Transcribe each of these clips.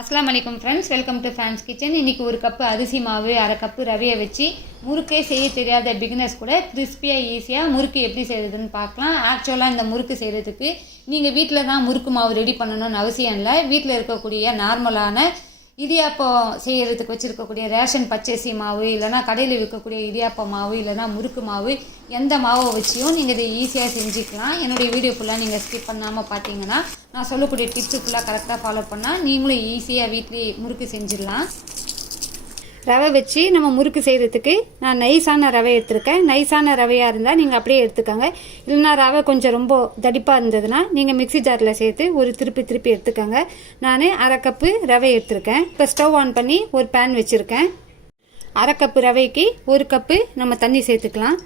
அஸ்லாம் வலைக்கம் friends welcome to fans kitchen இன்றைக்கி ஒரு கப்பு அரிசி மாவு அரை கப்பு ரவையை வச்சு முறுக்கே செய்ய தெரியாத பிகினர்ஸ் கூட கிறிஸ்பியாக ஈஸியாக முறுக்கு எப்படி செய்கிறதுன்னு பார்க்கலாம். ஆக்சுவலாக இந்த முறுக்கு செய்கிறதுக்கு நீங்கள் வீட்டில் தான் முறுக்கு மாவு ரெடி பண்ணணும்னு அவசியம் இல்லை. வீட்டில் இருக்கக்கூடிய நார்மலான இடியாப்பம் செய்கிறதுக்கு வச்சுருக்கக்கூடிய ரேஷன் பச்சரிசி மாவு இல்லைனா கடையில் விற்கக்கூடிய இடியாப்பம் மாவு இல்லைனா முறுக்கு மாவு எந்த மாவை வச்சியும் நீங்கள் இதை ஈஸியாக செஞ்சுக்கலாம். என்னுடைய வீடியோ ஃபுல்லாக நீங்கள் ஸ்கிப் பண்ணாமல் பார்த்தீங்கன்னா நான் சொல்லக்கூடிய டிப்ஸு ஃபுல்லாக கரெக்டாக ஃபாலோ பண்ணால் நீங்களும் ஈஸியாக வீட்லேயே முறுக்கு செஞ்சிடலாம். ரவை வச்சு நம்ம முறுக்கு செய்கிறதுக்கு நான் நைஸான ரவை எடுத்திருக்கேன். நைஸான ரவையாக இருந்தால் நீங்கள் அப்படியே எடுத்துக்கோங்க. இல்லைனா ரவை கொஞ்சம் ரொம்ப தடிப்பாக இருந்ததுன்னா நீங்கள் மிக்ஸி ஜாரில் சேர்த்து ஒரு திருப்பி திருப்பி எடுத்துக்கோங்க. நான் அரை கப்பு ரவை எடுத்திருக்கேன். இப்போ ஸ்டவ் ஆன் பண்ணி ஒரு பேன் வச்சுருக்கேன். அரை கப்பு ரவைக்கு ஒரு கப்பு நம்ம தண்ணி சேர்த்துக்கலாம்.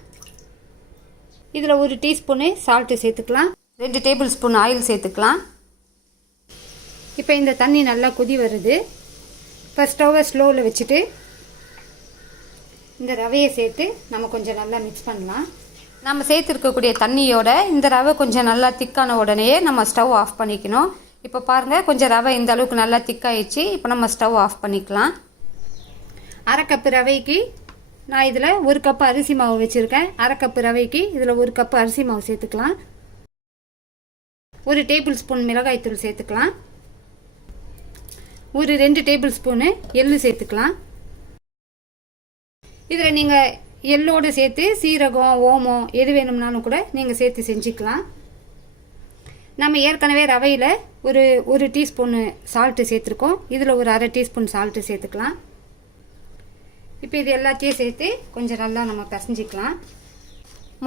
இதில் ஒரு டீஸ்பூனு சால்ட்டு சேர்த்துக்கலாம். ரெண்டு டேபிள் ஸ்பூன் ஆயில் சேர்த்துக்கலாம். இப்போ இந்த தண்ணி நல்லா கொதி வருது. இப்போ ஸ்டவ்வை ஸ்லோவில் வச்சுட்டு இந்த ரவையை சேர்த்து நம்ம கொஞ்சம் நல்லா மிக்ஸ் பண்ணலாம். நம்ம சேர்த்துருக்கக்கூடிய தண்ணியோட இந்த ரவை கொஞ்சம் நல்லா திக்கான உடனே நம்ம ஸ்டவ் ஆஃப் பண்ணிக்கணும். இப்போ பாருங்கள் கொஞ்சம் ரவை இந்த அளவுக்கு நல்லா திக்காயிடுச்சு. இப்போ நம்ம ஸ்டவ் ஆஃப் பண்ணிக்கலாம். அரை கப்பு ரவைக்கு நான் இதில் ஒரு கப்பு அரிசி மாவு வச்சுருக்கேன். அரை கப்பு ரவைக்கு இதில் ஒரு கப்பு அரிசி மாவு சேர்த்துக்கலாம். ஒரு டேபிள் ஸ்பூன் மிளகாய்த்தூள் சேர்த்துக்கலாம். ஒரு ரெண்டு டேபிள் ஸ்பூனு எள்ளு சேர்த்துக்கலாம். இதில் நீங்கள் எள்ளோடு சேர்த்து சீரகம் ஓமம் எது வேணும்னாலும் கூட நீங்கள் சேர்த்து செஞ்சுக்கலாம். நம்ம ஏற்கனவே ரவையில் ஒரு ஒரு டீஸ்பூனு சால்ட்டு சேர்த்துருக்கோம். இதில் ஒரு அரை டீஸ்பூன் சால்ட்டு சேர்த்துக்கலாம். இப்போ இது எல்லாத்தையும் சேர்த்து கொஞ்சம் நல்லா நம்ம பிசைஞ்சிக்கலாம்.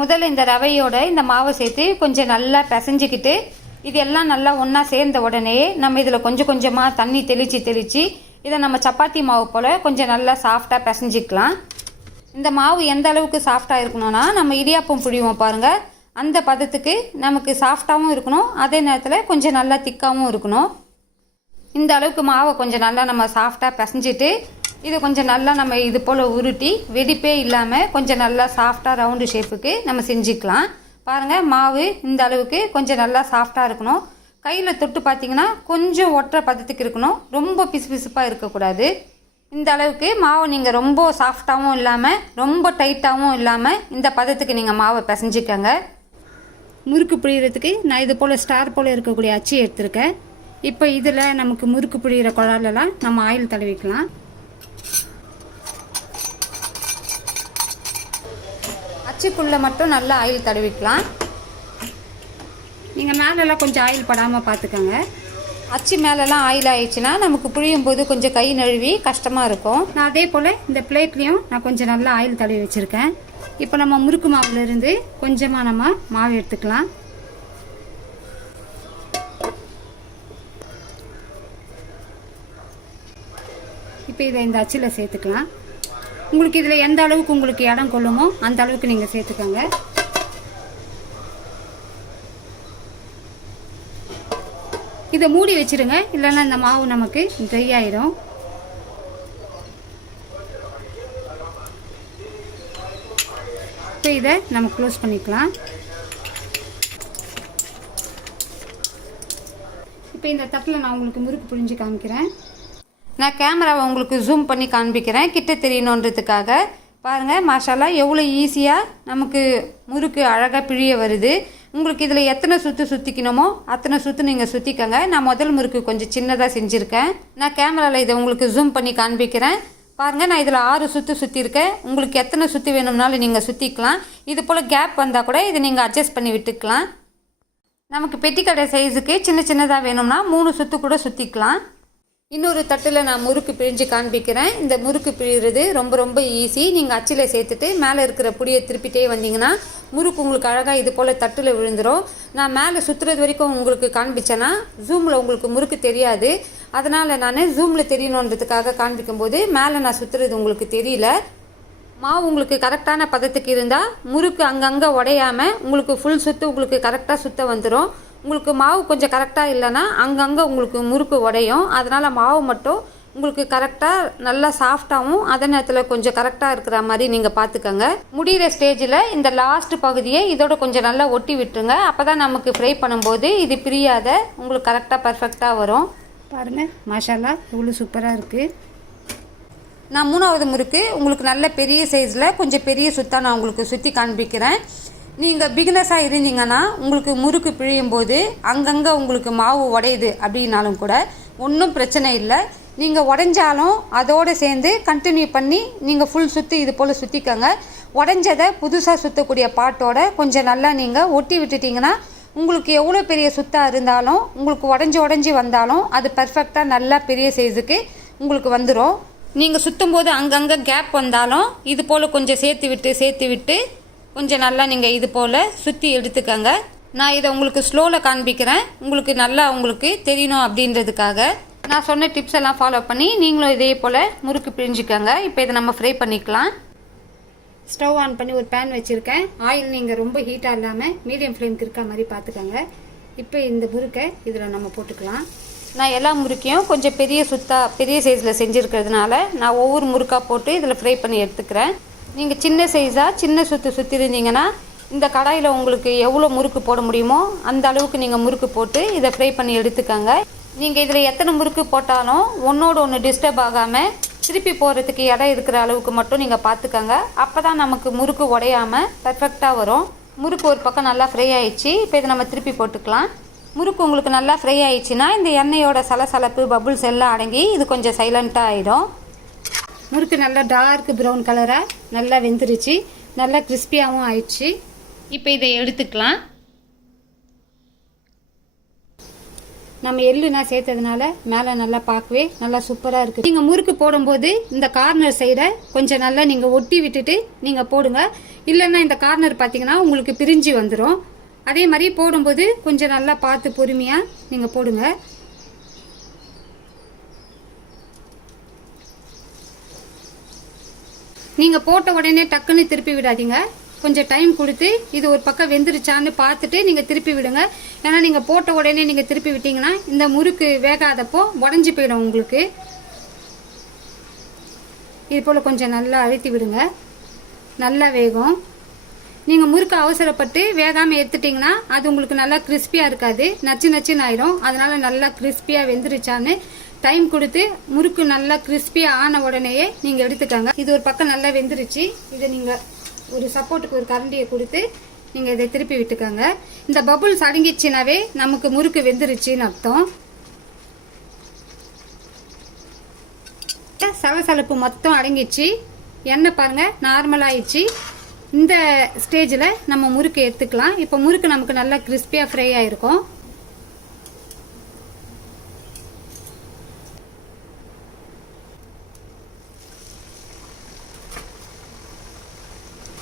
முதல்ல இந்த ரவையோட இந்த மாவை சேர்த்து கொஞ்சம் நல்லா பிசைஞ்சிக்கிட்டு இது எல்லாம் நல்லா ஒன்றா சேர்ந்த உடனே நம்ம இதில் கொஞ்சம் கொஞ்சமாக தண்ணி தெளித்து தெளித்து இதை நம்ம சப்பாத்தி மாவு போல் கொஞ்சம் நல்லா சாஃப்டாக பிசைஞ்சிக்கலாம். இந்த மாவு எந்த அளவுக்கு சாஃப்டாக இருக்கணும்னா நம்ம இடியாப்பம் புழிவோம் பாருங்கள் அந்த பதத்துக்கு நமக்கு சாஃப்டாகவும் இருக்கணும். அதே நேரத்தில் கொஞ்சம் நல்லா திக்காகவும் இருக்கணும். இந்த அளவுக்கு மாவை கொஞ்சம் நல்லா நம்ம சாஃப்டாக பிசைஞ்சிட்டு இதை கொஞ்சம் நல்லா நம்ம இது போல் உருட்டி வெடிப்பே இல்லாமல் கொஞ்சம் நல்லா சாஃப்டாக ரவுண்டு ஷேப்புக்கு நம்ம செஞ்சுக்கலாம். பாருங்கள் மாவு இந்த அளவுக்கு கொஞ்சம் நல்லா சாஃப்டாக இருக்கணும். கையில் தொட்டு பார்த்தீங்கன்னா கொஞ்சம் ஒற்றை பதத்துக்கு இருக்கணும். ரொம்ப பிசு பிசுப்பாக இருக்கக்கூடாது. இந்த அளவுக்கு மாவு நீங்கள் ரொம்ப சாஃப்டாகவும் இல்லாமல் ரொம்ப டைட்டாகவும் இல்லாமல் இந்த பதத்துக்கு நீங்கள் மாவை பிசைஞ்சிக்கங்க. முறுக்கு புழியறதுக்கு நான் இது போல் ஸ்டார் போல் இருக்கக்கூடிய அச்சு எடுத்திருக்கேன். இப்போ இதில் நமக்கு முறுக்கு புழியிற குழாலெல்லாம் நம்ம ஆயில் தடவிக்கலாம் அச்சுக்குள்ளே மட்டும் நல்லா ஆயில் தடவிக்கலாம். நீங்கள் மேலெல்லாம் கொஞ்சம் ஆயில் படாமல் பார்த்துக்கோங்க. அச்சு மேலெல்லாம் ஆயில் ஆயிடுச்சுன்னா நமக்கு புழியும் போது கொஞ்சம் கை நழுவி கஷ்டமாக இருக்கும். நான் அதே போல் இந்த பிளேட்லேயும் நான் கொஞ்சம் நல்லா ஆயில் தடவி வச்சுருக்கேன். இப்போ நம்ம முறுக்கு மாவுலேருந்து கொஞ்சமாக நம்ம மாவு எடுத்துக்கலாம். இப்போ இதை இந்த அச்சில் சேர்த்துக்கலாம். உங்களுக்கு இதில் எந்த அளவுக்கு உங்களுக்கு இடம் கொள்ளுமோ அந்த அளவுக்கு நீங்கள் சேர்த்துக்கோங்க. இதை மூடி வச்சிருங்க. இல்லைன்னா இந்த மாவு நமக்கு ட்ரை ஆயிரும். இப்போ இதை நம்ம க்ளோஸ் பண்ணிக்கலாம். இப்போ இந்த தட்டில் நான் உங்களுக்கு முறுக்கு புழிஞ்சு காமிக்கிறேன். நான் கேமராவை உங்களுக்கு ஜூம் பண்ணி காண்பிக்கிறேன். கிட்ட தெரியணுன்றதுக்காக. பாருங்கள் மாஷாலா எவ்வளோ ஈஸியாக நமக்கு முறுக்கு அழகாக பிழிய வருது. உங்களுக்கு இதில் எத்தனை சுற்று சுற்றிக்கணுமோ அத்தனை சுற்று நீங்கள் சுற்றிக்கங்க நான் முதல் முறுக்கு கொஞ்சம் சின்னதாக செஞ்சுருக்கேன். நான் கேமராவில் இதை உங்களுக்கு ஜூம் பண்ணி காண்பிக்கிறேன். பாருங்கள் நான் இதில் ஆறு சுற்று சுற்றிருக்கேன் உங்களுக்கு எத்தனை சுற்றி வேணும்னாலும் நீங்கள் சுற்றிக்கலாம் இது போல் கேப் வந்தால் கூட இதை நீங்கள் அட்ஜஸ்ட் பண்ணி விட்டுக்கலாம். நமக்கு பெட்டிக்கடை சைஸுக்கு சின்ன சின்னதாக வேணும்னா மூணு சுற்று கூட சுற்றிக்கலாம் இன்னொரு தட்டில் நான் முறுக்கு பிழிஞ்சு காண்பிக்கிறேன். இந்த முறுக்கு பிழிகிறது ரொம்ப ரொம்ப ஈஸி நீங்கள் அச்சில் சேர்த்துட்டு மேலே இருக்கிற புடியை திருப்பிட்டே வந்தீங்கன்னா முறுக்கு உங்களுக்கு அழகாக இது போல் தட்டில் விழுந்துடும் நான் மேலே சுற்றுறது வரைக்கும் உங்களுக்கு காண்பிச்சேன்னா ஜூமில் உங்களுக்கு முறுக்கு தெரியாது. அதனால் நான் ஜூமில் தெரியணுன்றதுக்காக காண்பிக்கும்போது மேலே நான் சுற்றுறது உங்களுக்கு தெரியல. மாவு உங்களுக்கு கரெக்டான பதத்துக்கு இருந்தால் முறுக்கு அங்கங்கே உடையாமல் உங்களுக்கு ஃபுல் சுற்று உங்களுக்கு கரெக்டாக சுற்ற வந்துடும் உங்களுக்கு மாவு கொஞ்சம் கரெக்டாக இல்லைன்னா அங்கங்கே உங்களுக்கு முறுக்கு உடையும். அதனால் மாவு மட்டும் உங்களுக்கு கரெக்டாக நல்லா சாஃப்டாகவும் அதே நேரத்தில் கொஞ்சம் கரெக்டாக இருக்கிற மாதிரி நீங்கள் பார்த்துக்கோங்க முடிகிற ஸ்டேஜில் இந்த லாஸ்ட் பகுதியை இதோட கொஞ்சம் நல்லா ஒட்டி விட்டுருங்க. அப்போ தான் நமக்கு ஃப்ரை பண்ணும்போது இது பிரியாத உங்களுக்கு கரெக்டாக பர்ஃபெக்டாக வரும். பாருங்கள் மாஷாலா இவ்வளோ சூப்பராக இருக்குது நான் மூணாவது முறுக்கு உங்களுக்கு நல்ல பெரிய சைஸில் கொஞ்சம் பெரிய சுத்தாக நான் உங்களுக்கு சுற்றி காண்பிக்கிறேன். நீங்கள் பிகினஸாக இருந்தீங்கன்னா உங்களுக்கு முறுக்கு பிழியும் போது அங்கங்கே உங்களுக்கு மாவு உடையுது அப்படின்னாலும் கூட ஒன்றும் பிரச்சனை இல்லை. நீங்கள் உடஞ்சாலும் அதோடு சேர்ந்து கண்டினியூ பண்ணி நீங்கள் ஃபுல் சுற்றி இது போல் சுற்றிக்கோங்க உடஞ்சதை புதுசாக சுற்றக்கூடிய பாட்டோட கொஞ்சம் நல்லா நீங்கள் ஒட்டி விட்டுட்டிங்கன்னா உங்களுக்கு எவ்வளோ பெரிய சுத்தாக இருந்தாலும் உங்களுக்கு உடஞ்சி உடஞ்சி வந்தாலும் அது பர்ஃபெக்டாக நல்லா பெரிய சைஸுக்கு உங்களுக்கு வந்துடும் நீங்கள் சுற்றும் போது அங்கங்கே கேப் வந்தாலும் இது போல் கொஞ்சம் சேர்த்து விட்டு சேர்த்து விட்டு கொஞ்சம் நல்லா நீங்கள் இது போல் சுற்றி எடுத்துக்கோங்க. நான் இதை உங்களுக்கு ஸ்லோவில் காண்பிக்கிறேன். உங்களுக்கு நல்லா உங்களுக்கு தெரியணும் அப்படின்றதுக்காக. நான் சொன்ன டிப்ஸ் எல்லாம் ஃபாலோ பண்ணி நீங்களும் இதே போல் முறுக்கு பிழிஞ்சிக்கோங்க இப்போ இதை நம்ம ஃப்ரை பண்ணிக்கலாம். ஸ்டவ் ஆன் பண்ணி ஒரு பேன் வச்சுருக்கேன். ஆயில் நீங்கள் ரொம்ப ஹீட்டாக இல்லாமல் மீடியம் ஃப்ளேம்க்கு இருக்க மாதிரி பார்த்துக்கோங்க. இப்போ இந்த முறுக்கை இதில் நம்ம போட்டுக்கலாம். நான் எல்லா முறுக்கையும் கொஞ்சம் பெரிய சுத்தா பெரிய சைஸில் செஞ்சுருக்கிறதுனால நான் ஒவ்வொரு முறுக்காக போட்டு இதில் ஃப்ரை பண்ணி எடுத்துக்கிறேன். நீங்கள் சின்ன சைஸாக சின்ன சுற்று சுற்றிருந்தீங்கன்னா இந்த கடாயில் உங்களுக்கு எவ்வளோ முறுக்கு போட முடியுமோ அந்த அளவுக்கு நீங்கள் முறுக்கு போட்டு இதை ஃப்ரை பண்ணி எடுத்துக்கோங்க. நீங்கள் இதில் எத்தனை முறுக்கு போட்டாலும் ஒன்றோடு ஒன்று டிஸ்டர்ப் ஆகாமல் திருப்பி போகிறதுக்கு இடம் இருக்கிற அளவுக்கு மட்டும் நீங்கள் பார்த்துக்கோங்க அப்போ தான் நமக்கு முறுக்கு உடையாமல் பர்ஃபெக்டாக வரும். முறுக்கு ஒரு பக்கம் நல்லா ஃப்ரை ஆயிடுச்சு. இப்போ இதை நம்ம திருப்பி போட்டுக்கலாம். முறுக்கு உங்களுக்கு நல்லா ஃப்ரை ஆயிடுச்சுன்னா இந்த எண்ணெயோட சலசலப்பு பபுள்ஸ் எல்லாம் அடங்கி இது கொஞ்சம் சைலண்ட்டாக ஆகிடும் முறுக்கு நல்லா டார்க் ப்ரௌன் கலராக நல்லா வெந்துருச்சு. நல்லா கிறிஸ்பியாகவும் ஆயிடுச்சு. இப்போ இதை எடுத்துக்கலாம். நம்ம எள்ளுனா சேர்த்ததுனால மேலே நல்லா பார்க்கவே நல்லா சூப்பராக இருக்குது நீங்கள் முறுக்கு போடும்போது இந்த கார்னர் சைடை கொஞ்சம் நல்லா நீங்கள் ஒட்டி விட்டுட்டு நீங்கள் போடுங்க. இல்லைன்னா இந்த கார்னர் பார்த்தீங்கன்னா உங்களுக்கு பிரிஞ்சு வந்துடும் அதே மாதிரி போடும்போது கொஞ்சம் நல்லா பார்த்து பொறுமையாக நீங்கள் போடுங்க. நீங்கள் போட்ட உடனே டக்குன்னு திருப்பி விடாதீங்க. கொஞ்சம் டைம் கொடுத்து இது ஒரு பக்கம் வெந்துருச்சான்னு பார்த்துட்டு நீங்கள் திருப்பி விடுங்க. ஏன்னா நீங்கள் போட்ட உடனே நீங்கள் திருப்பி விட்டீங்கன்னா இந்த முறுக்கு வேகாதப்போ உடஞ்சி போயிடும் உங்களுக்கு. இது போல் கொஞ்சம் நல்லா அழுத்தி விடுங்க. நல்லா வேகும். நீங்கள் முறுக்கு அவசரப்பட்டு வேகாமல் எடுத்துட்டிங்கன்னா அது உங்களுக்கு நல்லா கிறிஸ்பியாக இருக்காது. நச்சு நச்சுன்னு ஆயிரும். அதனால் நல்லா கிறிஸ்பியாக வெந்துருச்சான்னு டைம் கொடுத்து முறுக்கு நல்லா கிறிஸ்பியாக ஆன உடனேயே நீங்கள் எடுத்துக்கோங்க. இது ஒரு பக்கம் நல்லா வெந்துருச்சு. இதை நீங்கள் ஒரு சப்போர்ட்டுக்கு ஒரு கரண்டியை கொடுத்து நீங்கள் இதை திருப்பி விட்டுக்கோங்க. இந்த பபுள்ஸ் அடங்கிச்சுனாவே நமக்கு முறுக்கு வெந்துருச்சுன்னு அர்த்தம். சலசலப்பு மொத்தம் அடங்கிச்சு எண்ணெய் பாருங்க நார்மலாகிடுச்சு இந்த ஸ்டேஜில் நம்ம முறுக்கு எடுத்துக்கலாம். இப்போ முறுக்கு நமக்கு நல்லா கிறிஸ்பியாக ஃப்ரை ஆகிருக்கும்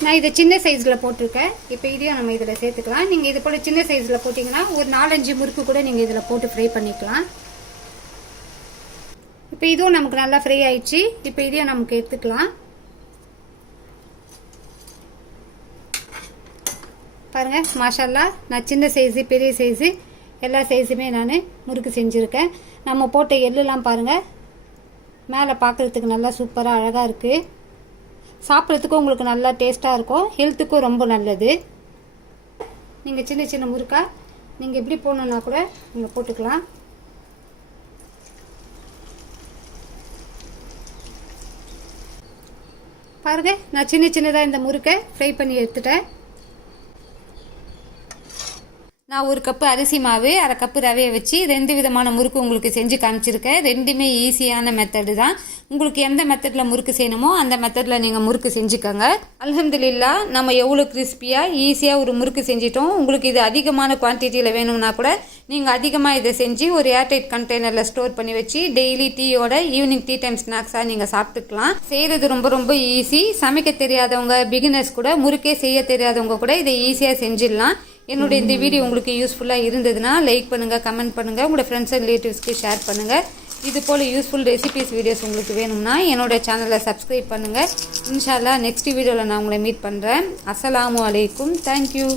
நான் இதை சின்ன சைஸில் போட்டிருக்கேன். இப்போ இதையும் நம்ம இதில் சேர்த்துக்கலாம். நீங்கள் இது போல் சின்ன சைஸில் போட்டிங்கன்னா ஒரு நாலஞ்சு முறுக்கு கூட நீங்கள் இதில் போட்டு ஃப்ரை பண்ணிக்கலாம். இப்போ இதுவும் நமக்கு நல்லா ஃப்ரை ஆயிடுச்சு. இப்போ இதையும் நமக்கு எடுத்துக்கலாம். பாருங்கள் மாஷல்லா நான் சின்ன சைஸு பெரிய சைஸு எல்லா சைஸுமே நான் முறுக்கு செஞ்சுருக்கேன். நம்ம போட்ட எள்ளுலாம் பாருங்கள் மேலே பார்க்குறதுக்கு நல்லா சூப்பராக அழகாக இருக்குது சாப்பிட்றதுக்கும் உங்களுக்கு நல்லா டேஸ்ட்டாக இருக்கும். ஹெல்த்துக்கும் ரொம்ப நல்லது. நீங்கள் சின்ன சின்ன முறுக்காக நீங்கள் எப்படி போடணுன்னா கூட நீங்கள் போட்டுக்கலாம். பாருங்க நான் சின்ன சின்னதாக இந்த முறுக்கை ஃப்ரை பண்ணி எடுத்துட்டேன். நான் ஒரு கப்பு அரிசி மாவு அரை கப்பு ரவையை வச்சு ரெண்டு விதமான முறுக்கு உங்களுக்கு செஞ்சு காமிச்சிருக்கேன். ரெண்டுமே ஈஸியான மெத்தடு தான். உங்களுக்கு எந்த மெத்தடில் முறுக்கு செய்யணுமோ அந்த மெத்தடில் நீங்கள் முறுக்கு செஞ்சுக்கோங்க. அலமதுல்லா நம்ம எவ்வளோ கிறிஸ்பியாக ஈஸியாக ஒரு முறுக்கு செஞ்சிட்டோம். உங்களுக்கு இது அதிகமான குவான்டிட்டியில் வேணும்னா கூட நீங்கள் அதிகமாக இதை செஞ்சு ஒரு ஏர்டைட் கண்டெய்னரில் ஸ்டோர் பண்ணி வச்சு டெய்லி டீயோட ஈவினிங் டீ டைம் ஸ்நாக்ஸாக நீங்கள் சாப்பிட்டுக்கலாம். செய்கிறது ரொம்ப ரொம்ப ஈஸி. சமைக்க தெரியாதவங்க பிகினர்ஸ் கூட முறுக்கே செய்ய தெரியாதவங்க கூட இதை ஈஸியாக செஞ்சிடலாம். என்னுடைய இந்த வீடியோ உங்களுக்கு யூஸ்ஃபுல்லாக இருந்ததுன்னா லைக் பண்ணுங்கள் கமெண்ட் பண்ணுங்கள் உங்களோட ஃப்ரெண்ட்ஸ் அண்ட் ரிலேட்டிவ்ஸ்க்கு ஷேர் பண்ணுங்கள் இது போல் யூஸ்ஃபுல் ரெசிபிஸ் வீடியோஸ் உங்களுக்கு வேணும்னா என்னோட சேனலை சப்ஸ்கிரைப் பண்ணுங்கள் இன்ஷால்லா நெக்ஸ்ட் வீடியோவில் நான் உங்களை மீட் பண்ணுறேன் அஸ்ஸலாமு அலைக்கும். தேங்க்யூ